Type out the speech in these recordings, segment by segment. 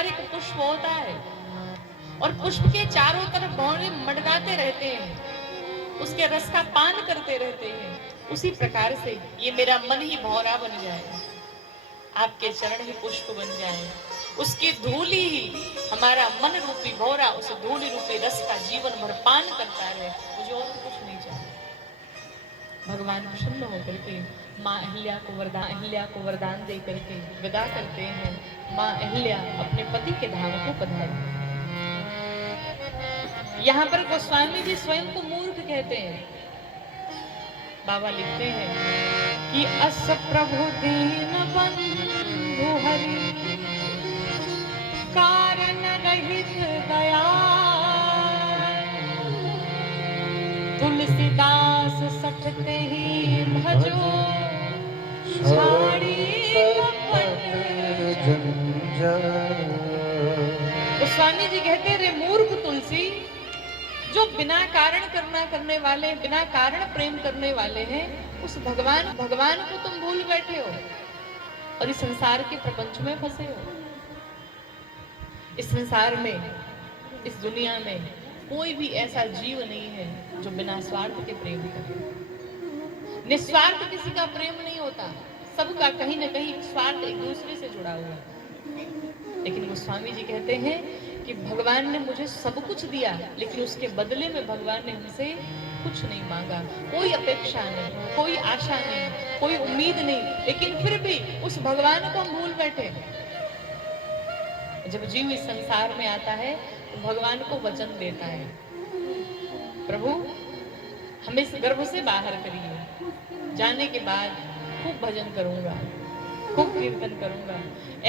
प्रकार एक पुष्प होता है और पुष्प के चारों तरफ भौरे मडराते रहते हैं, उसके रस का पान करते रहते हैं, उसी प्रकार से ये मेरा मन ही भौरा बन जाए, आपके चरण ही पुष्प बन जाए, उसकी धूली ही हमारा मन रूपी भौरा उस धूली रूपी रस का जीवन भर पान करता रहे, मुझे और कुछ नहीं चाहिए। भगवान प्रसन्न होकर के माँ अहिल्या को वरदान दे करके विदा करते हैं। माँ अहिल्या अपने पति के धाम को पधारी। यहाँ पर गोस्वामी जी स्वयं को मूर्ख कहते हैं। बाबा लिखते हैं कि अस प्रभु दीन बंधु हरि कारण रहित दया तुलसीदास सठते ही भजो छाड़ी कपट गोस्वामी जी कहते रे मूर्ख तुलसी, जो बिना कारण करने वाले, बिना कारण प्रेम करने वाले हैं, उस भगवान को तुम भूल बैठे हो और इस संसार के प्रपंच में फंसे हो। इस संसार में, इस दुनिया में कोई भी ऐसा जीव नहीं है जो बिना स्वार्थ के प्रेम करे। निस्वार्थ किसी का प्रेम नहीं होता, सबका कहीं ना कहीं स्वार्थ एक दूसरे से जुड़ा हुआ है। लेकिन गोस्वामी जी कहते हैं कि भगवान ने मुझे सब कुछ दिया, लेकिन उसके बदले में भगवान ने हमसे कुछ नहीं मांगा, कोई अपेक्षा नहीं, कोई आशा नहीं, कोई उम्मीद नहीं, लेकिन फिर भी उस भगवान को हम भूल बैठे। जब जीव इस संसार में आता है तो भगवान को वचन देता है, प्रभु हमें इस गर्भ से बाहर करिए, जाने के बाद खूब भजन करूंगा, खूब कीर्तन करूंगा,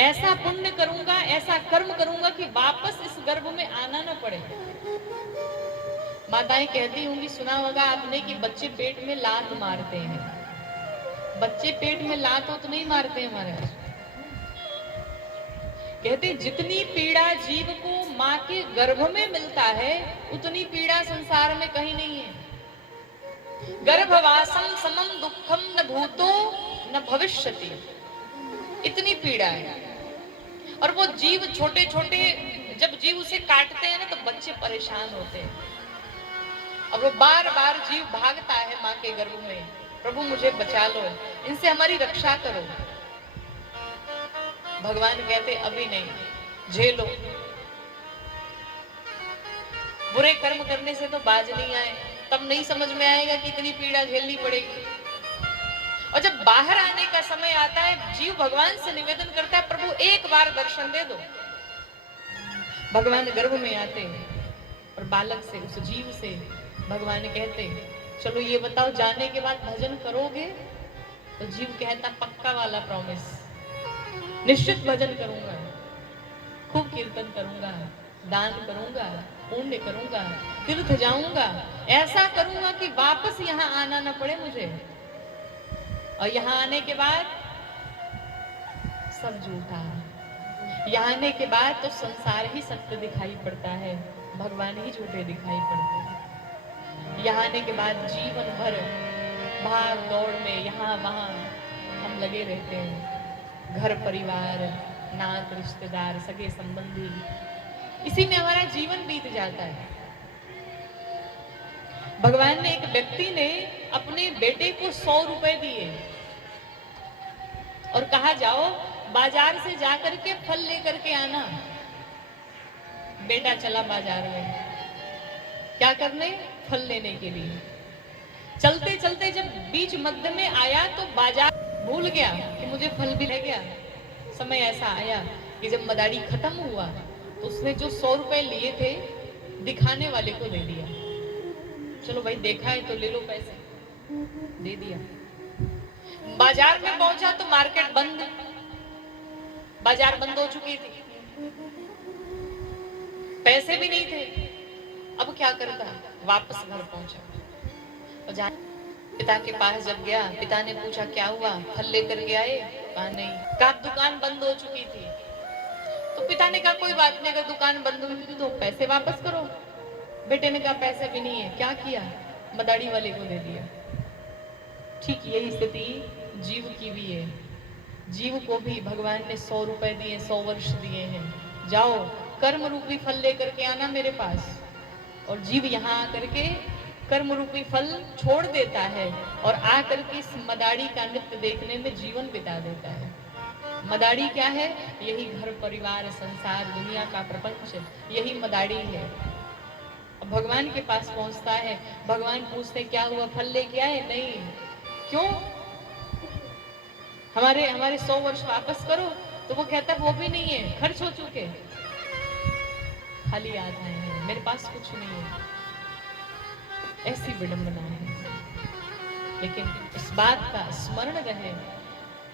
ऐसा पुण्य करूंगा, ऐसा कर्म करूंगा कि वापस इस गर्भ में आना न पड़े। माताएं कहती होंगी, सुना होगा आपने कि बच्चे पेट में लात मारते हैं। बच्चे पेट में लात तो नहीं मारते हमारे। कहते जितनी पीड़ा जीव को माँ के गर्भ में मिलता है, उतनी पीड़ा संसार में कहीं नहीं है। गर्भवासम समम दुखम न भूतो न भविष्यति, इतनी पीड़ा है। और वो जीव छोटे छोटे, जब जीव उसे काटते हैं ना तो बच्चे परेशान होते हैं, और वो बार बार जीव भागता है माँ के गर्भ में, प्रभु मुझे बचा लो, इनसे हमारी रक्षा करो। भगवान कहते अभी नहीं, झेलो, बुरे कर्म करने से तो बाज नहीं आए, तब नहीं समझ में आएगा कि इतनी पीड़ा झेलनी पड़ेगी। और जब बाहर आने का समय आता है, जीव भगवान से निवेदन करता है, प्रभु एक बार दर्शन दे दो। भगवान गर्भ में आते हैं और बालक से, उस जीव से भगवान कहते चलो ये बताओ, जाने के बाद भजन करोगे? तो जीव कहता पक्का वाला प्रॉमिस, निश्चित भजन करूंगा, खूब कीर्तन करूंगा, दान करूंगा, पुण्य करूंगा, तीर्थ जाऊंगा, ऐसा करूंगा कि वापस यहाँ आना न पड़े मुझे। और यहाँ आने के बाद सब झूठा, यहाँ आने के बाद तो संसार ही सत्य दिखाई पड़ता है, भगवान ही झूठे दिखाई पड़ते हैं। यहाँ आने के बाद जीवन भर भाग दौड़ में यहाँ वहां हम लगे रहते हैं, घर परिवार, नात रिश्तेदार, सगे संबंधी, इसी में हमारा जीवन बीत जाता है। भगवान ने, एक व्यक्ति ने अपने बेटे को 100 रुपए दिए और कहा जाओ बाजार से जाकर के फल लेकर के आना। बेटा चला बाजार में, क्या करने? फल लेने के लिए। चलते चलते जब बीच मध्य में आया तो बाजार भूल गया कि मुझे फल भी रह गया। समय ऐसा आया कि जब मदारी खत्म हुआ तो उसने जो 100 रुपए लिए थे दिखाने वाले को दे दिया। चलो भाई देखा है तो ले लो पैसे, दे दिया। बाजार में पहुंचा तो मार्केट बंद, बाजार बंद हो चुकी थी, पैसे भी नहीं थे। अब क्या करता? वापस घर पहुंचा और पिता के पास जब गया, पिता ने पूछा क्या हुआ, फल लेकर के आए? कहा नहीं। कहा दुकान बंद हो चुकी थी। तो पिता ने कहा कोई बात नहीं, अगर दुकान बंद हुई थी तो पैसे वापस करो। बेटे ने कहा पैसे भी नहीं है। क्या किया? मदारी वाले को दे दिया। ठीक यही स्थिति जीव की भी है। जीव को भी भगवान ने 100 रुपए दिए, 100 वर्ष दिए हैं, जाओ कर्म रूपी फल लेकर के आना मेरे पास। और जीव यहाँ आकर के कर्म रूपी फल छोड़ देता है और आकर के इस मदारी का नृत्य देखने में जीवन बिता देता है। मदारी क्या है? यही घर परिवार संसार दुनिया का प्रपंच, यही मदारी है। अब भगवान के पास पहुंचता है, भगवान पूछते क्या हुआ, फल लेके आए? नहीं। क्यों? हमारे 100 वर्ष वापस करो। तो वो कहता वो भी नहीं है, खर्च हो चुके, खाली याद आए हैं, मेरे पास कुछ नहीं है। ऐसी विडंबना है। लेकिन इस बात का स्मरण रहे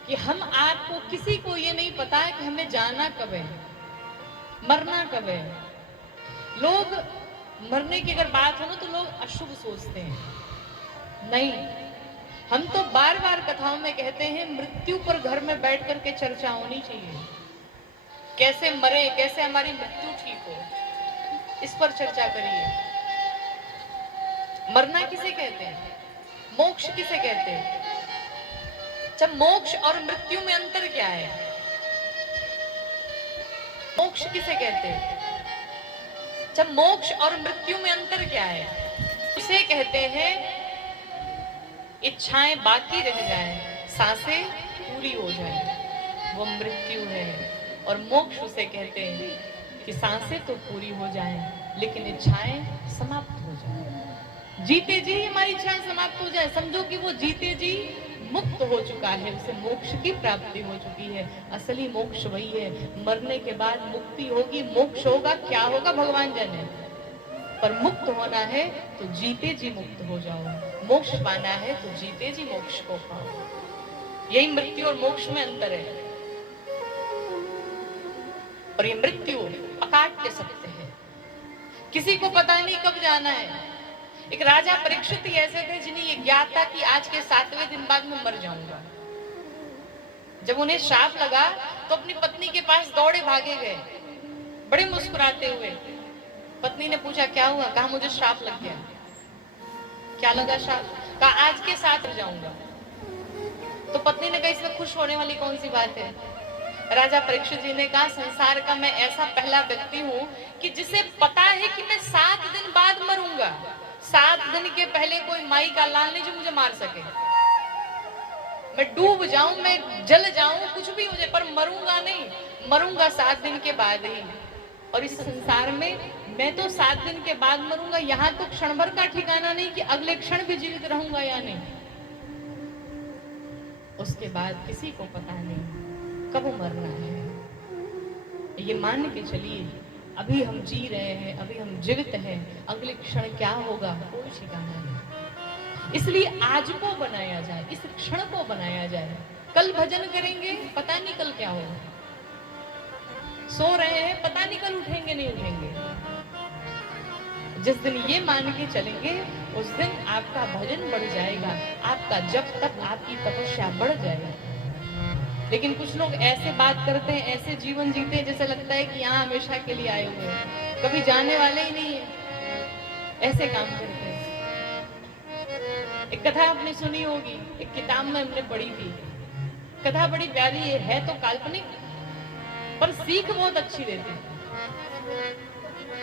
कि हम आपको किसी को ये नहीं पता है कि हमें जाना कब है, मरना कब है। लोग मरने की अगर बात हो ना तो लोग अशुभ सोचते हैं। नहीं, हम तो बार बार कथाओं में कहते हैं मृत्यु पर घर में बैठ करके चर्चा होनी चाहिए। कैसे मरे, कैसे हमारी मृत्यु ठीक हो, इस पर चर्चा करिए। मरना किसे कहते हैं? मोक्ष किसे कहते हैं? जब मोक्ष और मृत्यु में अंतर क्या है? मोक्ष किसे कहते हैं? जब मोक्ष और मृत्यु में अंतर क्या है? उसे कहते हैं इच्छाएं बाकी रह जाएं, सांसें पूरी हो जाएं, वो मृत्यु है। और मोक्ष उसे कहते हैं कि सांसें तो पूरी हो जाएं लेकिन इच्छाएं समाप्त हो जाएं। जीते जी हमारी इच्छाएं समाप्त हो जाए, समझो कि वो जीते जी मुक्त हो चुका है, उसे मोक्ष की प्राप्ति हो चुकी है। असली मोक्ष वही है। मरने के बाद मुक्ति होगी, मोक्ष होगा, क्या होगा भगवान जाने। पर मुक्त होना है तो जीते जी मुक्त हो जाओ, मोक्ष पाना है तो जीते जी मोक्ष को पाओ। यही मृत्यु और मोक्ष में अंतर है। और ये मृत्यु अकाट्य सत्य है, किसी को पता नहीं कब जाना है। एक राजा परीक्षित ही ऐसे थे जिन्हें ये ज्ञात था कि आज के 7वें दिन बाद मैं मर जाऊंगा। जब उन्हें श्राप लगा तो अपनी पत्नी के पास दौड़े भागे गए, बड़े मुस्कुराते हुए। पत्नी ने पूछा क्या हुआ? कहा मुझे श्राप लग गया। क्या लगा श्राप? कहा आज के 7 मर जाऊंगा। तो पत्नी ने कहा इसमें खुश होने वाली कौन सी बात है? राजा परीक्षित जी ने कहा संसार का मैं ऐसा पहला व्यक्ति हूँ कि जिसे पता है कि मैं 7 दिन बाद मरूंगा। 7 दिन के पहले कोई माई का लाल नहीं जो मुझे मार सके। मैं डूब जाऊं, मैं जल जाऊं, कुछ भी हो जाए, पर मरूंगा नहीं। मरूंगा 7 दिन के बाद ही। और इस संसार में मैं तो 7 दिन के बाद मरूंगा, यहाँ तो क्षण भर का ठिकाना नहीं कि अगले क्षण भी जीवित रहूंगा या नहीं। उसके बाद किसी को पता नहीं कब मरना है। ये मान के चलिए अभी हम जी रहे हैं, अभी हम जीवित हैं, अगले क्षण क्या होगा कोई ठिकाना नहीं। इसलिए आज को बनाया जाए, इस क्षण को बनाया जाए। कल भजन करेंगे, पता नहीं कल क्या होगा। सो रहे हैं, पता नहीं कल उठेंगे नहीं उठेंगे। जिस दिन ये मान के चलेंगे उस दिन आपका भजन बढ़ जाएगा, आपका जप तक, आपकी तपस्या बढ़ जाएगी। लेकिन कुछ लोग ऐसे बात करते हैं, ऐसे जीवन जीते हैं जैसे लगता है कि यहाँ हमेशा के लिए आए हुए हैं, कभी जाने वाले ही नहीं है। ऐसे काम करते हैं। एक कथा आपने सुनी होगी, एक किताब में हमने पढ़ी थी। कथा बड़ी प्यारी है तो काल्पनिक, पर सीख बहुत अच्छी देती है।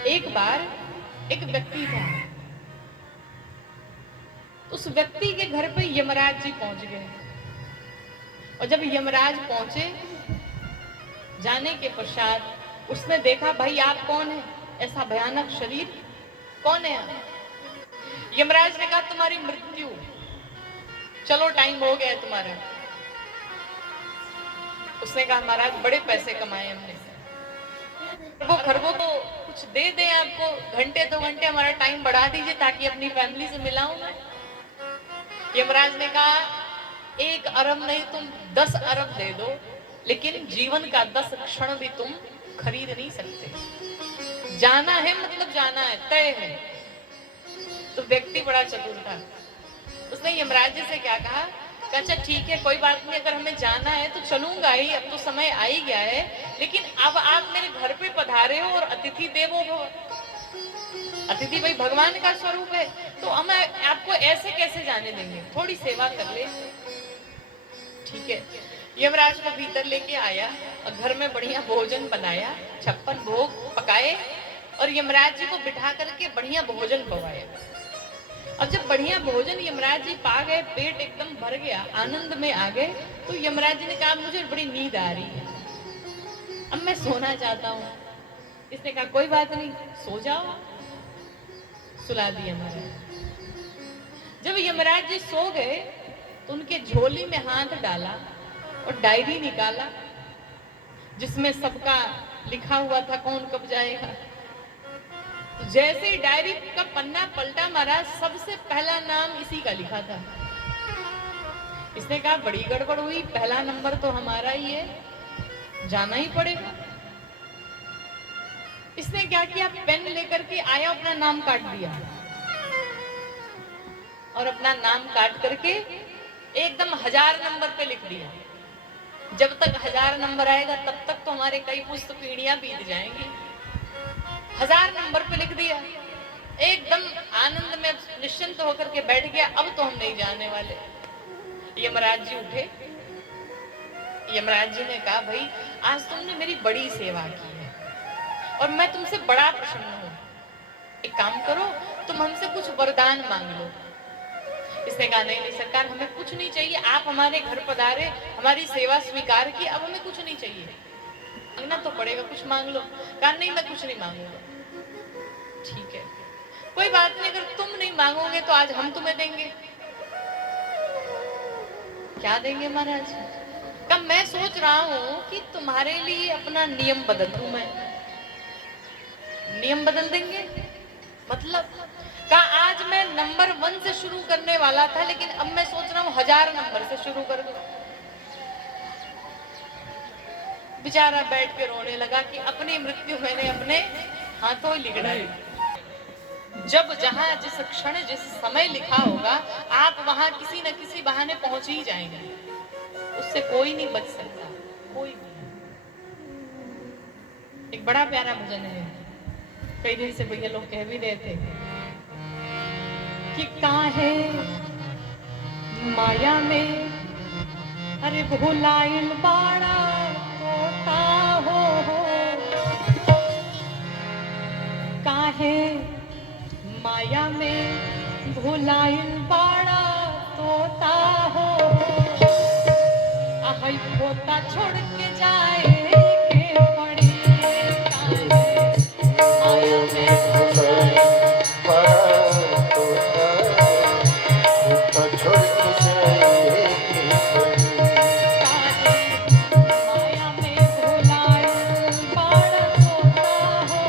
एक बार एक व्यक्ति था, उस व्यक्ति के घर पे यमराज जी पहुंच गए। और जब यमराज पहुंचे, जाने के पश्चात उसने देखा भाई आप कौन है, ऐसा भयानक शरीर कौन है आप? यमराज ने कहा तुम्हारी मृत्यु, चलो टाइम हो गया है तुम्हारा। उसने कहा महाराज बड़े पैसे कमाए हमने, वो खरबों को कुछ दे दें आपको, घंटे 2 घंटे हमारा टाइम बढ़ा दीजिए ताकि अपनी फैमिली से मिलाऊं मैं। यमराज ने कहा 1 अरब नहीं तुम 10 अरब दे दो, लेकिन जीवन का 10 क्षण भी तुम खरीद नहीं सकते। जाना है मतलब जाना है, तय है। तो व्यक्ति बड़ा चतुर था, उसने यमराज जी से क्या कहा, अच्छा ठीक है कोई बात नहीं, अगर हमें जाना है तो चलूंगा ही, अब तो समय आ ही गया है, लेकिन अब आप मेरे घर पे पधारे हो और अतिथि देवो भव, अतिथि भाई भगवान का स्वरूप है, तो हम आपको ऐसे कैसे जाने देंगे, थोड़ी सेवा कर ले। ठीक है, यमराज को भीतर लेके आया और घर में बढ़िया भोजन बनाया, 56 भोग पकाए और यमराज जी को बिठा करके बढ़िया भोजन पवाया। अब जब बढ़िया भोजन यमराज जी पा गए, पेट एकदम भर गया, आनंद में आ गए, तो यमराज जी ने कहा मुझे बड़ी नींद आ रही है, अब मैं सोना चाहता हूँ। इसने कहा कोई बात नहीं, सो जाओ। सुला दिया महाराज। जब यमराज जी सो गए तो उनके झोली में हाथ डाला और डायरी निकाला जिसमें सबका लिखा हुआ था कौन कब जाएगा। तो जैसे ही डायरी का पन्ना पलटा महाराज, सबसे पहला नाम इसी का लिखा था। इसने कहा बड़ी गड़बड़ हुई, पहला नंबर तो हमारा ही है, जाना ही पड़ेगा। इसने क्या किया, पेन लेकर के आया, अपना नाम काट दिया और अपना नाम काट करके एकदम 1000 नंबर पे लिख दिया। जब तक 1000 नंबर आएगा तब तक तो हमारे कई पुस्त पीढ़ियां बीत जाएंगी। 1000 नंबर पे लिख दिया, एकदम आनंद में निश्चिंत होकर के बैठ गया। अब तो हम नहीं जाने वाले। यमराज जी उठे। यमराज जी ने कहा भाई आज तुमने मेरी बड़ी सेवा की है और मैं तुमसे बड़ा प्रसन्न हूं। एक काम करो, तुम हमसे कुछ वरदान मांग लो। इसने कहा नहीं नहीं सरकार, हमें कुछ नहीं चाहिए, आप हमारे घर पधारे, हमारी सेवा स्वीकार की, अब हमें कुछ नहीं चाहिए। मांगना तो पड़ेगा, कुछ मांग लो। कहा नहीं मैं कुछ नहीं मांगूंगा। ठीक है कोई बात नहीं, अगर तुम नहीं मांगोगे तो आज हम तुम्हें देंगे। क्या देंगे महाराज? कब मैं सोच रहा हूं कि तुम्हारे लिए अपना नियम बदल दूं मैं। नियम बदल देंगे मतलब? कहा आज मैं नंबर 1 से शुरू करने वाला था, लेकिन अब मैं सोच रहा हूं 1000 नंबर से शुरू कर दूं। बेचारा बैठ के रोने लगा कि अपनी मृत्यु मैंने अपने हाथों लिख डाली। जब जहां जिस क्षण जिस समय लिखा होगा, आप वहां किसी न किसी बहाने पहुंच ही जाएंगे। उससे कोई नहीं बच सकता, कोई भी। एक बड़ा प्यारा भजन है, कई दिन से भैया लोग कह भी रहे थे कि काहे माया में अरे भुलाइल बाड़ा तोता हो, काहे माया में भुलाइल बाड़ा तोता हो, आहई पोता छोड़ के जाए के पड़ी, काहे माया में भुलाइल बड़ा तोता हो,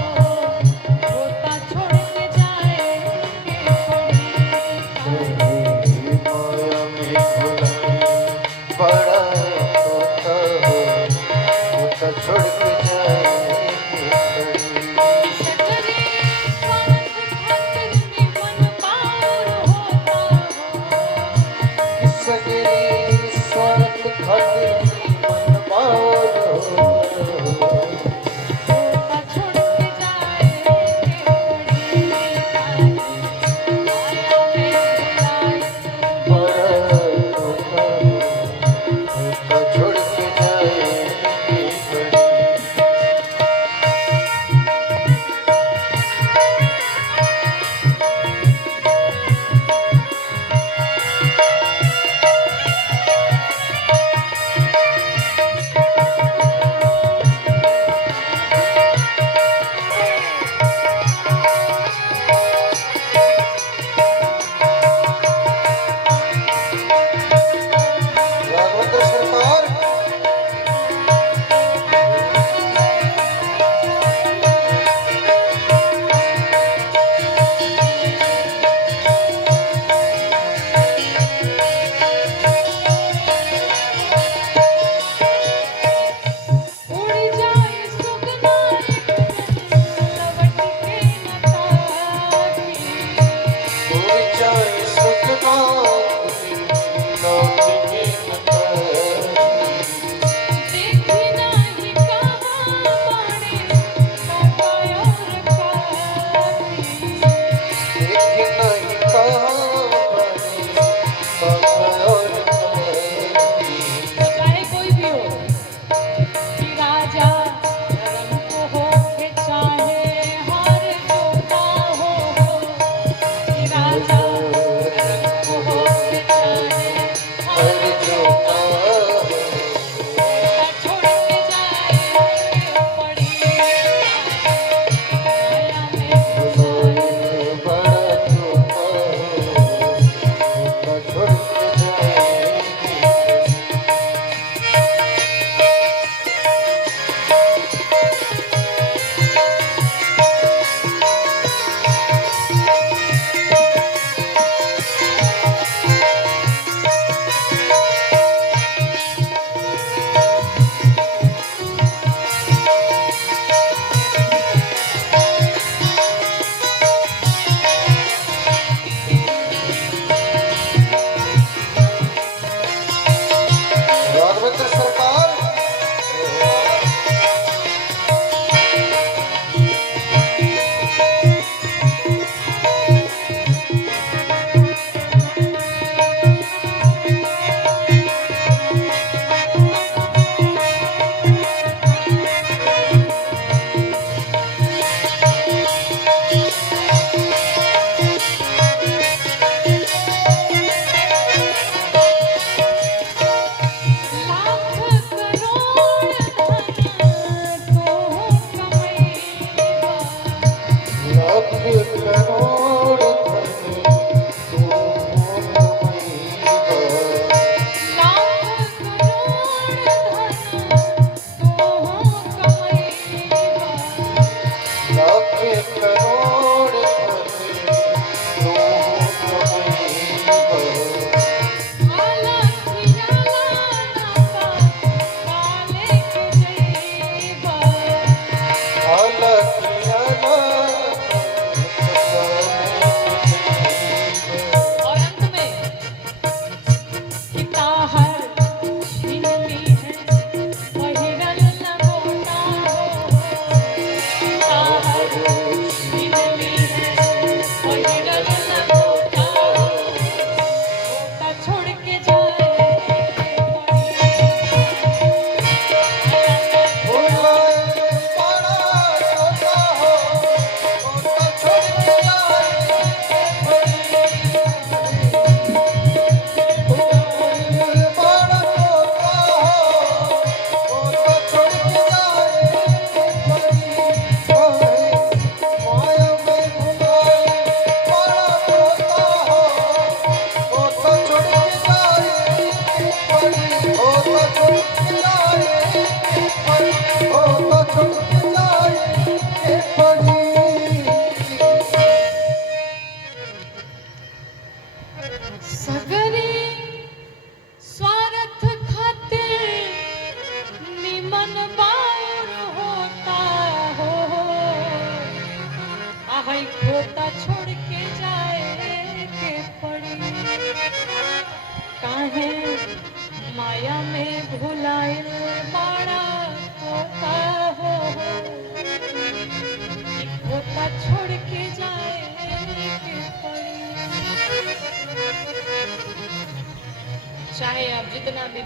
भुलाइल बाड़ा खोता हो, कि खोता छोड़ के जाए के पड़ी। चाहे आप जितना भी